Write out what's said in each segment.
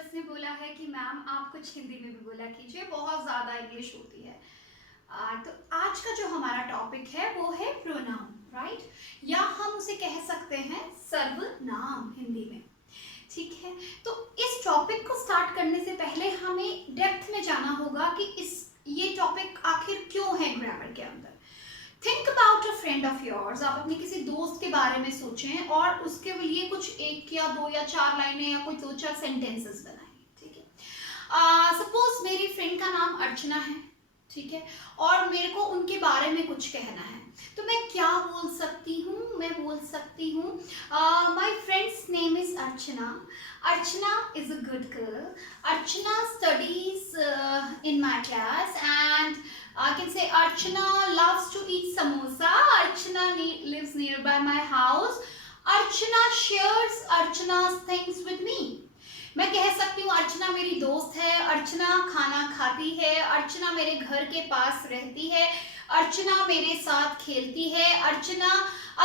Viewers ने बोला है कि मैम आप कुछ हिंदी में भी बोला कीजिए, बहुत ज़्यादा इंग्लिश होती है। तो आज का जो हमारा टॉपिक है वो है प्रोनाउन, राइट? या हम उसे कह सकते हैं सर्वनाम हिंदी में। ठीक है, तो इस टॉपिक को स्टार्ट करने से पहले हमें डेप्थ में जाना होगा कि ये टॉपिक आखिर क्यों है ग्रामर के अंदर। Think about a friend of yours. आप अपने किसी दोस्त के बारे में सोचें और उसके लिए कुछ एक या दो या चार लाइनें या कोई दो चार सेंटेंसेस बनाएं। ठीक है, सपोज मेरी फ्रेंड का नाम अर्चना है, ठीक है, और मेरे को उनके बारे में कुछ कहना है, तो मैं क्या बोल सकती हूँ? मैं बोल सकती हूँ my friends name is Archana. Archana is a good girl. Archana studies in my class, and I can say Archana loves to eat samosa. Archana lives nearby my house. Archana shares Archana's things with me. मैं कह सकती हूँ अर्चना मेरी दोस्त है, अर्चना खाना खाती है, अर्चना मेरे घर के पास रहती है, अर्चना मेरे साथ खेलती है, अर्चना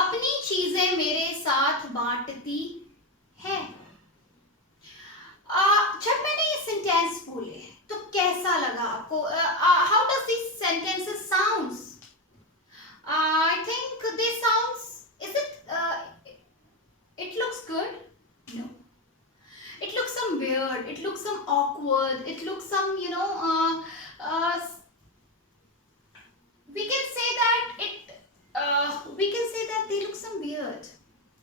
अपनी चीजें मेरे साथ बांटती है। जब मैंने ये सेंटेंस बोले तो कैसा लगा आपको? How does this sentences sounds? I think this sounds, is it looks good? No. It looks some weird, it looks some awkward, it looks some, we can say that they look some weird,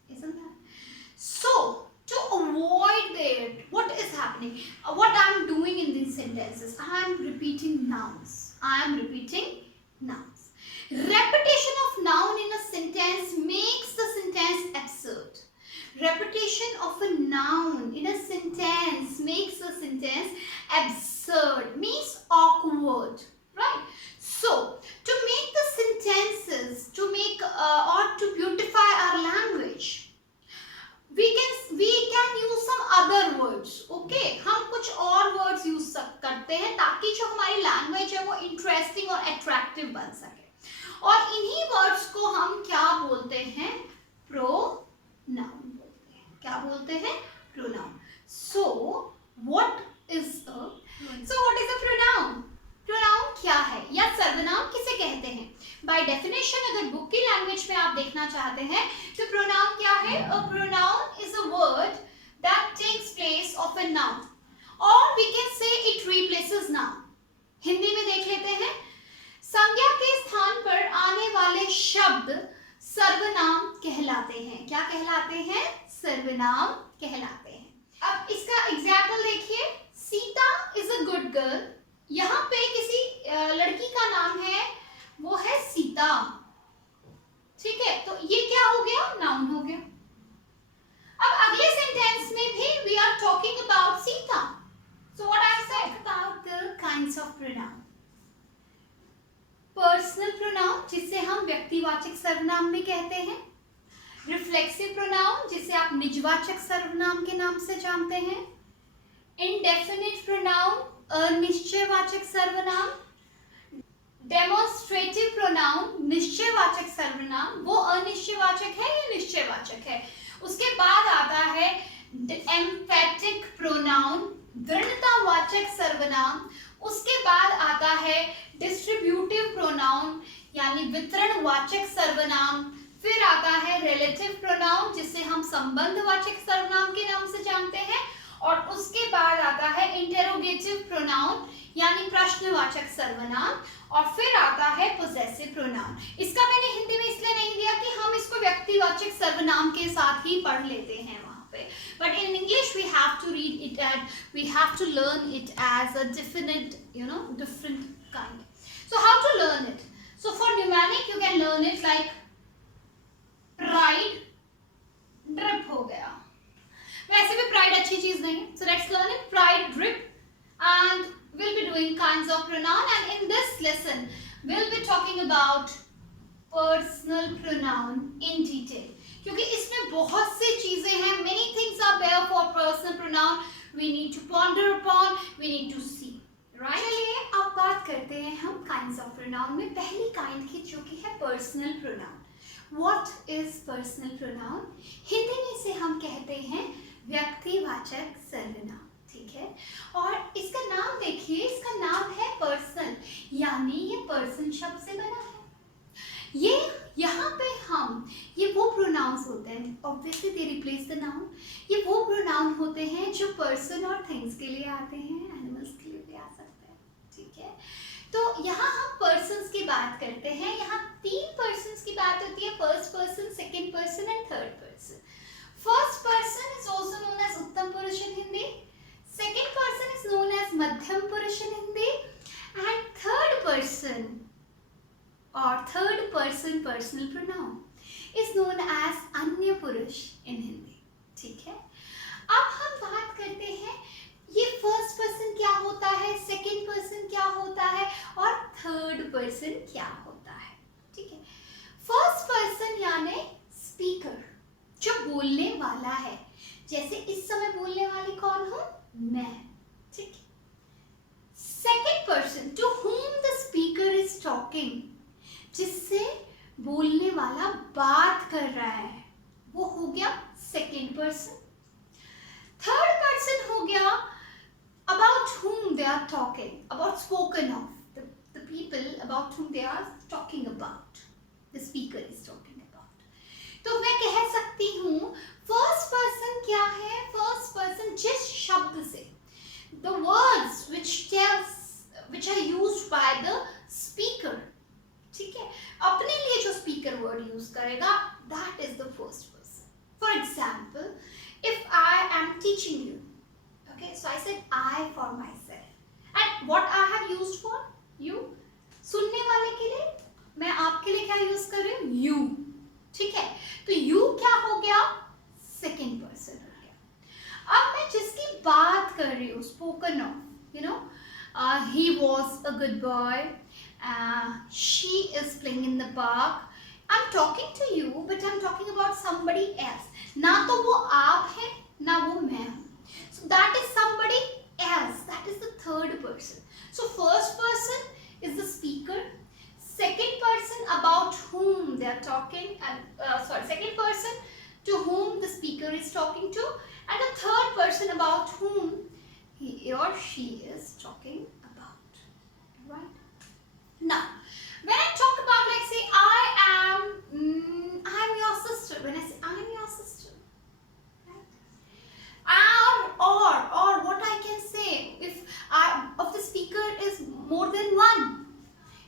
isn't that? So, to avoid that, what is happening? What I am doing in these sentences, I am repeating nouns. Repetition of noun in a sentence makes the sentence absurd. Repetition of a noun in a sentence makes a sentence absurd, means awkward, right? So, to make the sentences, to make or to beautify our language, we can use some other words, okay? हम कुछ और words use करते हैं ताकि जो हमारी language है वो interesting और attractive बन सके, और इन्हीं words को हम क्या बोलते हैं? Pronoun बोलते हैं। क्या बोलते हैं? Pronoun. So what is a pronoun? Pronoun क्या है या सर्वनाम किसे कहते हैं? By definition, अगर बुक की लैंग्वेज में आप देखना चाहते हैं तो प्रोनाउन क्या है? A pronoun is a word that takes place of a noun, or we can say it replaces noun. Hindi में देख लेते हैं, संज्ञा के स्थान पर आने वाले शब्द सर्वनाम कहलाते हैं। क्या कहलाते हैं? सर्वनाम कहलाते हैं। अब इसका एग्जाम्पल देखिए, Sita is a good girl. यहाँ पे किसी लड़की का नाम है, वो है सीता, ठीक है, तो ये क्या हो गया? नाउन हो गया। अब अगले सेंटेंस में भी we are talking about Sita, so what I said about the kinds of pronoun. Personal pronoun, जिसे हम व्यक्तिवाचक सर्वनाम भी कहते हैं। रिफ्लेक्सिव प्रोनाउन, जिसे आप निजवाचक सर्वनाम के नाम से जानते हैं। इंडेफिनिट प्रोनाउन, अनिश्चयवाचक सर्वनाम। डेमोन्स्ट्रेटिव प्रोनाउन, निश्चयवाचक सर्वनाम, वो अनिश्चयवाचक है या निश्चयवाचक है। उसके बाद आता है एम्फेटिक प्रोनाउन, दृढ़तावाचक सर्वनाम। उसके बाद आता है डिस्ट्रीब्यूटिव प्रोनाउन, यानी वितरणवाचक सर्वनाम। फिर आता है रिलेटिव प्रोनाउन, जिसे हम संबंधवाचक सर्वनाम के नाम से जानते हैं। और उसके बाद आता है इंटेरोगेटिव प्रोनाउन, यानी प्रश्नवाचक सर्वनाम। और फिर आता है पोजेसिव प्रोनाउन। इसका मैंने हिंदी में इसलिए नहीं दिया कि हम इसको व्यक्तिवाचक सर्वनाम के साथ ही पढ़ लेते हैं वहां पे, but in English we have to read it at, we have to learn it as a definite, different kind. So how to learn it? So for pneumonic you can learn it like pride, drip हो गया। वैसे भी pride अच्छी चीज नहीं है, so let's learn it, pride, drip, and we'll be doing kinds of pronoun, and in this lesson we'll be talking about personal pronoun in detail, क्योंकि इसमें बहुत सी चीजें हैं, many things are there for personal pronoun, we need to ponder upon, we need to see, right? चलिए अब बात करते हैं हम kinds of pronoun में पहली kind की, जो कि है personal pronoun. What is personal pronoun? Hindi में इसे हम कहते हैं व्यक्तिवाचक सर्वनाम, ठीक है। और इसका नाम देखिए, इसका नाम है पर्सन, यानी ये पर्सन शब्द से बना है। ये यहाँ पे हम ये वो प्रोनाउंस होते हैं, obviously they replace the noun. ये वो प्रोनाउन होते हैं जो पर्सन और थिंग्स के लिए आते हैं, एनिमल्स के लिए भी आ सकते हैं, ठीक है। तो यहाँ हम पर्सन्स की बात करते हैं। यहाँ 3 पर्सन्स की बात होती है, first person, second person and third person. First person is also known as उत्तम पुरुष इन Hindi, second person is known as madhyam purush in Hindi, and third person or third person personal pronoun is known as anya purush in Hindi, ठीक है। अब हम बात करते हैं ये फर्स्ट पर्सन क्या होता है, सेकंड पर्सन क्या होता है और थर्ड पर्सन क्या होता है, ठीक है। फर्स्ट पर्सन यानी स्पीकर, जो बोलने वाला है, जैसे इस समय बोलने वाली कौन हूं, मैं, ठीक है। Second person to whom the speaker is talking, जिससे बोलने वाला बात कर रहा है, वो हो गया सेकेंड पर्सन। थर्ड पर्सन हो गया about whom they are talking, about spoken of, the people about whom they are talking about, the speaker is talking about। तो मैं कह सकती हूँ फर्स्ट पर्सन क्या है, फर्स्ट पर्सन जिस शब्द से, the words which are used by the speaker, ठीक है, अपने लिए जो स्पीकर वर्ड यूज करेगा, that is the first person. For example, if I am teaching you, okay, so I said I for myself, and what I have used for you, सुनने वाले के लिए मैं आपके लिए क्या यूज कर रही हूँ, you, ठीक है। तो you क्या हो गया, सेकेंड पर्सन हो गया। अब मैं जिसकी बात कर रही हूँ, spoken of, you know, he was a good boy, she is playing in the park, I'm talking to you but I'm talking about somebody else, ना तो वो आप है ना वो मैं हूँ, so that is somebody else, that is the third person. So first person is the speaker, second person about whom they are talking, and second person to whom the speaker is talking to, and the third person about whom he or she is talking about, right? Now, when I talk about, like, say I'm your sister, when I say I'm your sister, right? Or what I can say if of the speaker is more than one.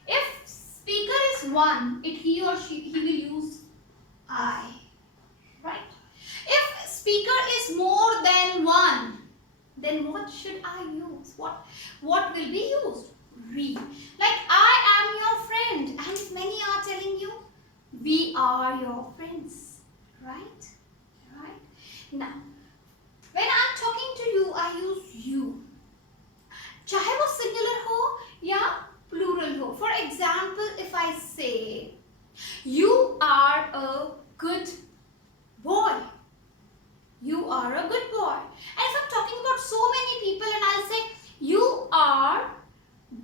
If speaker is one, he or she, he will use I, right? If speaker is more than one, then what should I use? What will be used? We. Like, I am your friend, and if many are telling you, we are your friends, right? Right? Now, when I'm talking to you, I use you. चाहे वो singular हो या plural हो. For example, if I say, you are a good boy. You are a good boy. And if I'm talking about so many people and I'll say, you are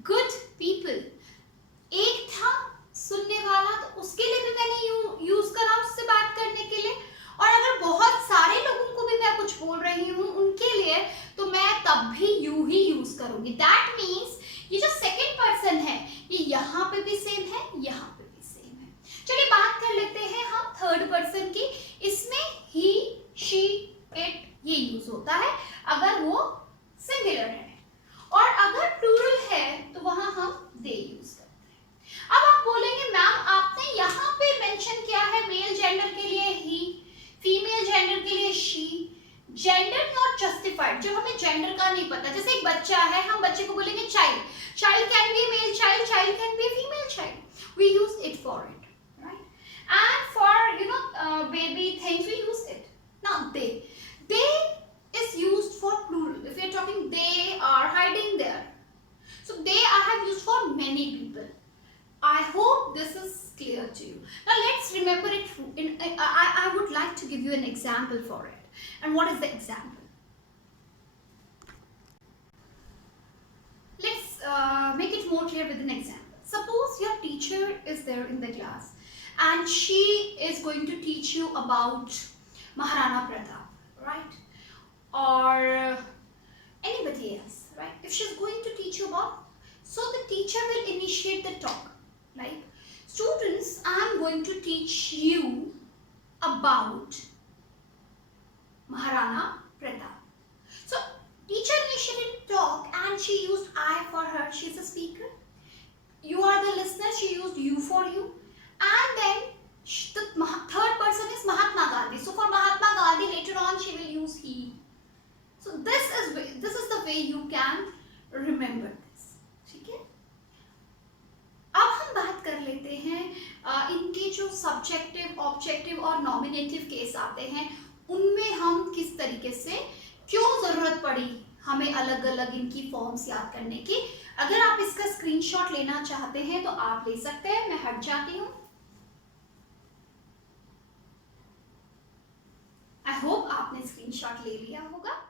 good people. एक था सुनने वाला, तो उसके लिए भी मैंने यूज करा उससे बात करने के लिए, और अगर बहुत सारे लोगों को भी मैं कुछ बोल रही हूँ उनके लिए, तो मैं तब भी यू ही यूज करूंगी. दैट मीन्स ये जो सेकेंड पर्सन है, ये यहाँ पे भी सेम है, यहाँ पे भी सेम है. चलिए बात कर लेते हैं हम थर्ड पर्सन की. इसमें ही, शी, इट ये यूज होता है अगर वो सिंगुलर है, और अगर प्लूरल है तो वहां हम दे यूज करते हैं. अब आप बोलेंगे मैम आपने यहाँ पे मेंशन किया है मेल जेंडर के लिए ही, फीमेल जेंडर के लिए शी. Gender not justified. जब हमें जेंडर का नहीं पता, जैसे एक बच्चा है, हम बच्चे को बोलेंगे child. Child can be male child, child can be female child. We use it for it, right? And for baby things we use it. Now they is used for plural. If we are talking they are hiding there, so they I have used for many people. I hope this is clear to you. Now let's remember it. I would like to give you an example for it. And what is the example? Let's make it more clear with an example. Suppose your teacher is there in the class and she is going to teach you about Maharana Pratap, right? Or any about? So the teacher will initiate the talk. Like, students, I am going to teach you about Maharana Pratap. So teacher initiated talk and she used I for her. She's a speaker. You are the listener. She used you for you. And then the third person is Mahatma Gandhi. So for Mahatma Gandhi, later on she will use he. So this is the way you can remember this. ठीक है? अब हम बात कर लेते हैं इनके जो सब्जेक्टिव, ऑब्जेक्टिव और नॉमिनेटिव केस आते हैं, उनमें हम किस तरीके से, क्यों जरूरत पड़ी हमें अलग अलग इनकी फॉर्म्स याद करने की। अगर आप इसका स्क्रीनशॉट लेना चाहते हैं तो आप ले सकते हैं। मैं हट जाती हूँ। आई होप आपने स्क्रीनशॉट ले लिया होगा।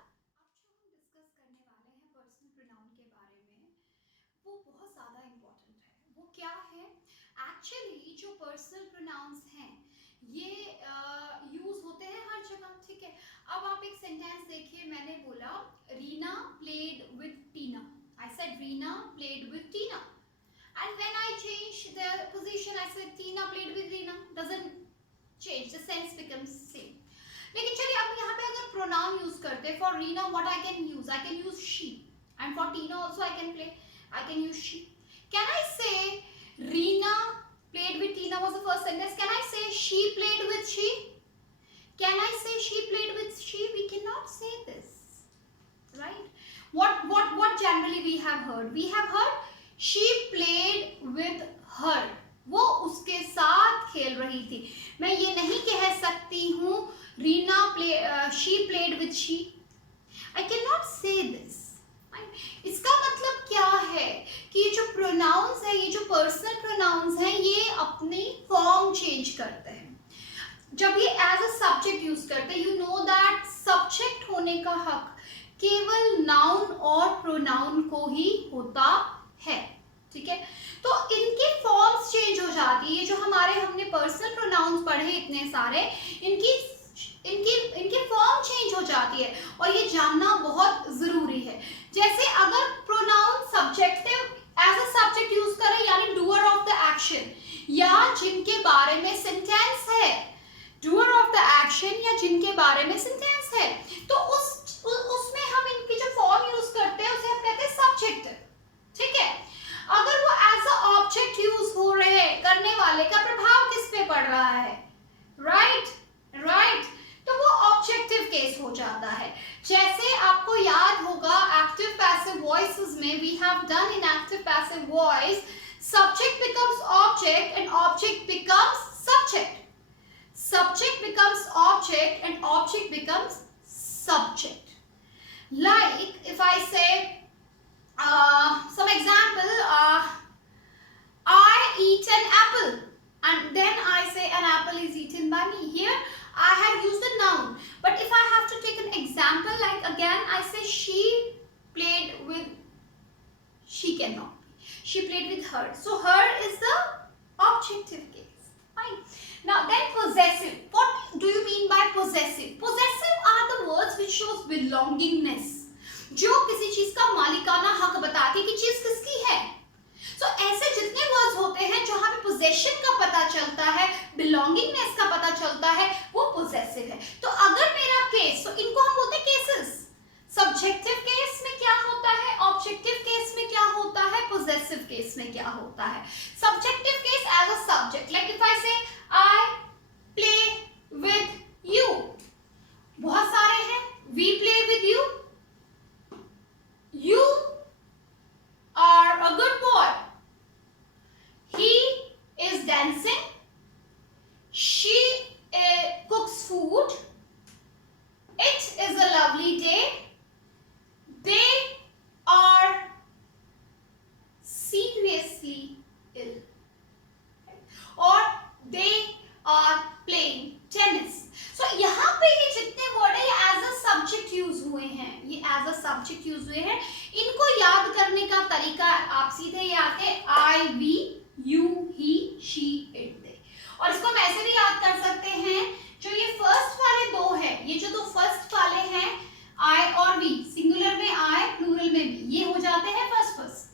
एक्चुअली जो पर्सनल प्रोनाउंस हैं ये यूज होते हैं हर जगह, ठीक है। अब आप एक सेंटेंस देखिए, मैंने बोला Reena played with Tina. I said Reena played with Tina and when I change the position I said Tina played with Reena, doesn't change, the sense becomes same. लेकिन चलिए अब यहाँ पे अगर प्रोनाउन यूज करते हैं, for Reena what I can use she and for Tina also I can use she. Can I से Reena played with Tina was the first sentence. Can I say she played with she? Can I say she played with she? We cannot say this, right? What generally we have heard? We have heard she played with her. वो उसके साथ खेल रही थी। मैं ये नहीं कह सकती हूँ Reena she played with she. I cannot say this. इसका मतलब क्या है कि ये जो प्रोनाउंस है, ये जो पर्सनल प्रोनाउंस हैं, ये अपनी फॉर्म चेंज करते हैं जब ये एज अ सब्जेक्ट यूज करते हैं। यू नो दैट सब्जेक्ट होने का हक केवल नाउन और प्रोनाउन को ही होता है, ठीक है। तो इनकी फॉर्म्स चेंज हो जाती है। ये जो हमने पर्सनल प्रोनाउंस पढ़े इतने सारे, इनकी फॉर्म चेंज हो जाती है और ये जानना बहुत जरूरी है। जैसे अगर pronoun subjective as a subject use करें, यानी डूअर ऑफ द एक्शन, या जिनके बारे में सेंटेंस है, डूअर ऑफ द एक्शन या जिनके बारे में सेंटेंस है, तो उसमें हम इनकी जो फॉर्म यूज करते हैं उसे हम कहते हैं सब्जेक्टिव, ठीक है। अगर वो एज अ ऑब्जेक्ट यूज हो रहे हैं, करने वाले का प्रभाव किस पे पड़ रहा है, राइट, तो वो ऑब्जेक्टिव केस हो जाता है। जैसे आपको याद होगा एक्टिव पैसिव वॉइसेस में, we have done in active passive voice, subject becomes object and object becomes subject, subject becomes object and object becomes subject. Like if I say some example, I eat an apple and then I say an apple is eaten by me. Here I have used a noun, but if I have to take an example, like again I say she played with, she cannot be, she played with her, so her is the objective case, fine. Now then possessive, what do you mean by possessive? Possessive are the words which shows belongingness, जो किसी चीज का मालिकाना हक बताती कि चीज किसकी है। So ऐसे जितने वर्ड्स होते हैं जहां पे पोजेशन का पता चलता है, बिलोंगिंगनेस का पता चलता है, वो पोजेसिव है। तो अगर मेरा केस, तो इनको हम बोलते हैं केसेस। सब्जेक्टिव केस में क्या होता है, ऑब्जेक्टिव केस में क्या होता है, पोजेसिव केस में क्या होता है। Subjective case as a subject, like if I say I play with you, बहुत सारे हैं, we play with you, you are a good boy, he is dancing, she cooks food, it is a lovely day, they are seriously ill, or they are playing tennis. So यहाँ पे ये जितने word है ये as a subject use हुए हैं, ये as a subject use हुए हैं। इनको याद करने का तरीका आप सीधे याद करें, I, we, you, he, she, it, they. और इसको हम ऐसे भी याद कर सकते हैं, जो ये फर्स्ट वाले दो हैं, ये जो दो फर्स्ट वाले हैं आई और वी, सिंगुलर में आई, प्लूरल में वी, ये हो जाते हैं फर्स्ट फर्स्ट,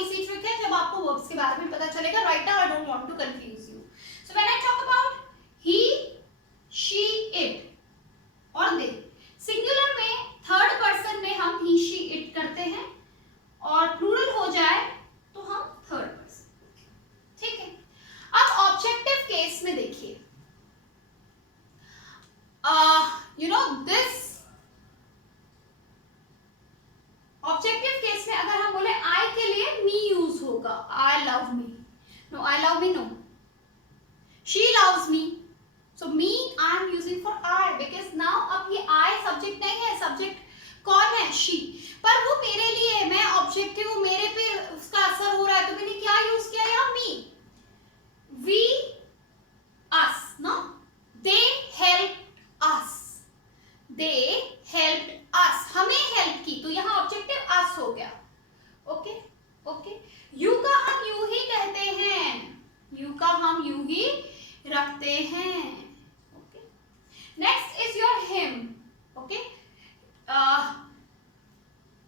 इजी ट्रिक है जब आपको वर्ब्स के बारे में पता चलेगा. Right now I don't want to confuse you. So when I talk about he, she, it और they, सिंगुलर में थर्ड पर्सन में हम he, she, it करते हैं और प्लूरल हो जाए तो हम थर्ड पर्सन. ठीक है. अब ऑब्जेक्टिव केस में देखिए, you know this objective case में अगर हम बोले आई के लिए मी यूज होगा. I love me. No, I love me no. She loves me. So me I am using for I because now अब ये I subject नहीं है. subject कौन है? she. पर वो मेरे लिए है, मैं ऑब्जेक्टिव हूँ, मेरे पे उसका असर हो रहा है, तो मैंने क्या यूज किया यहाँ? me. we, us, no? they helped us. they helped us. हमें हेल्प की, तो यहाँ ऑब्जेक्टिव us हो गया. Okay okay. you का हम यू ही कहते हैं. you का हम यू ही रखते हैं. Next is your him. Okay.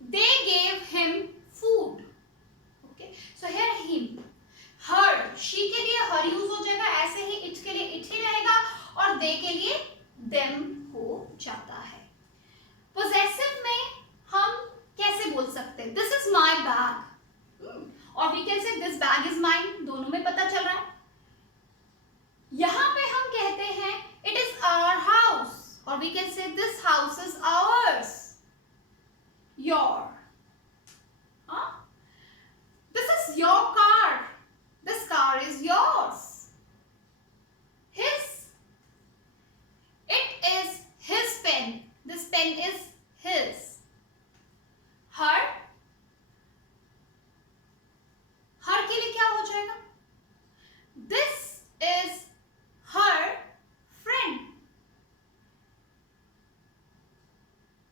They gave him food. Okay. So here him, her, she के लिए her यूज हो जाएगा. ऐसे ही it के लिए it ही रहेगा और they के लिए them हो जाता है. Possessive में हम कैसे बोल सकते हैं? This is my bag. और we can say this bag is mine. दोनों में पता चल रहा है. यहाँ पे हम कहते हैं it is our house, or we can say this house is ours. Your. Huh? This is your car. This car is yours. His. It is his pen. This pen is his. Her. Her के लिए क्या हो जाएगा? This is her friend.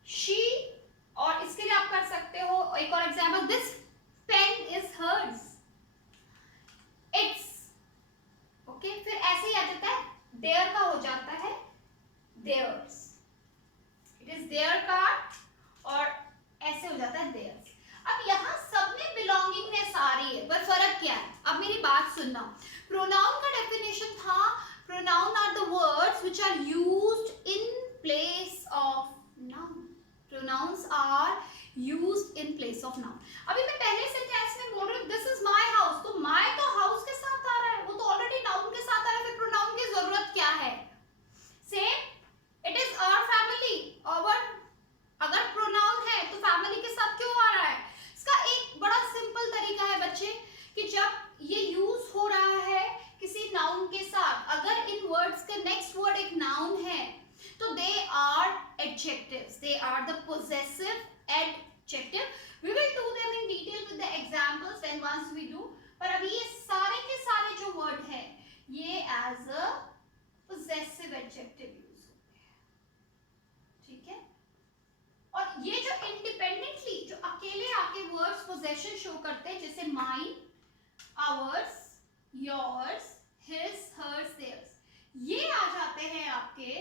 she, और इसके लिए आप कर सकते हो एक और example, this pen is hers. it's. Okay. फिर ऐसे ही आ जाता है their का हो जाता है theirs. it is their car और ऐसे हो जाता है theirs. अब यहाँ सब में बिलोंगिंगनेस आ रही है, पर फर्क क्या है? अब मेरी बात सुनना. प्रोनाउन का डेफिनेशन था pronoun are the words which are used in place of noun. Pronouns are used in place of noun. अभी मैं पहले सेंटेंस में बोल रही हूँ this is my house, तो my तो house के साथ आ रहा है, वो तो ऑलरेडी noun के साथ आ रहा है, फिर pronoun की जरूरत क्या है? Same, it is our family. और अगर pronoun है तो family के साथ क्यों आ रहा है? इसका एक बड़ा सिंपल तरीका है बच्चे कि जब ये यूज हो रहा है किसी नाउन के साथ, अगर इन वर्ड्स का नेक्स्ट वर्ड एक नाउन है तो they are adjectives. They are the possessive adjective. We will do them in detail with the examples when once we do. पर अभी ये सारे के सारे जो वर्ड है ये as a possessive adjective use होते हैं. ठीक है. और ये जो इंडिपेंडेंटली जो अकेले आके वर्ड्स पोजेशन शो करते हैं, जैसे mine, hours, yours, his, hers, theirs, ये आ जाते हैं आपके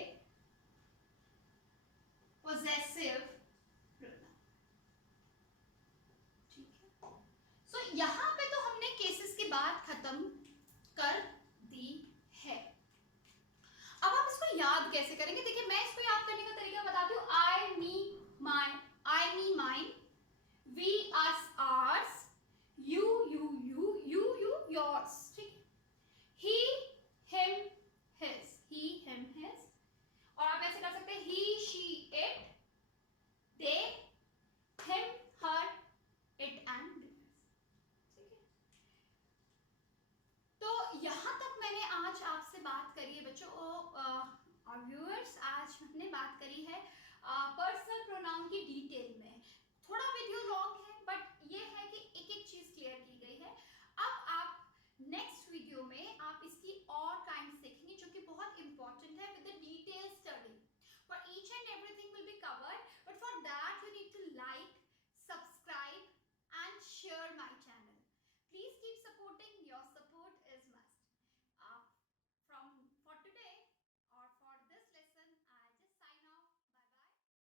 possessive pronoun. ठीक है. सो यहाँ पे तो हमने केसेस की बात खत्म कर दी है. अब हम इसको याद कैसे करेंगे? देखिए मैं इसको याद करने का तरीका बताती हूँ. I, me, mine, I, me, mine, we, us, ours, you, yours. ठीक है. he, him, his, he, him, his. और आप ऐसे कर सकते हैं he, she, it, they, him, her, it and theirs. ठीक है. तो यहाँ तक मैंने आज आपसे बात करी है बच्चों और व्यूअर्स. आज हमने बात करी है पर्सनल प्रोनाउन की डिटेल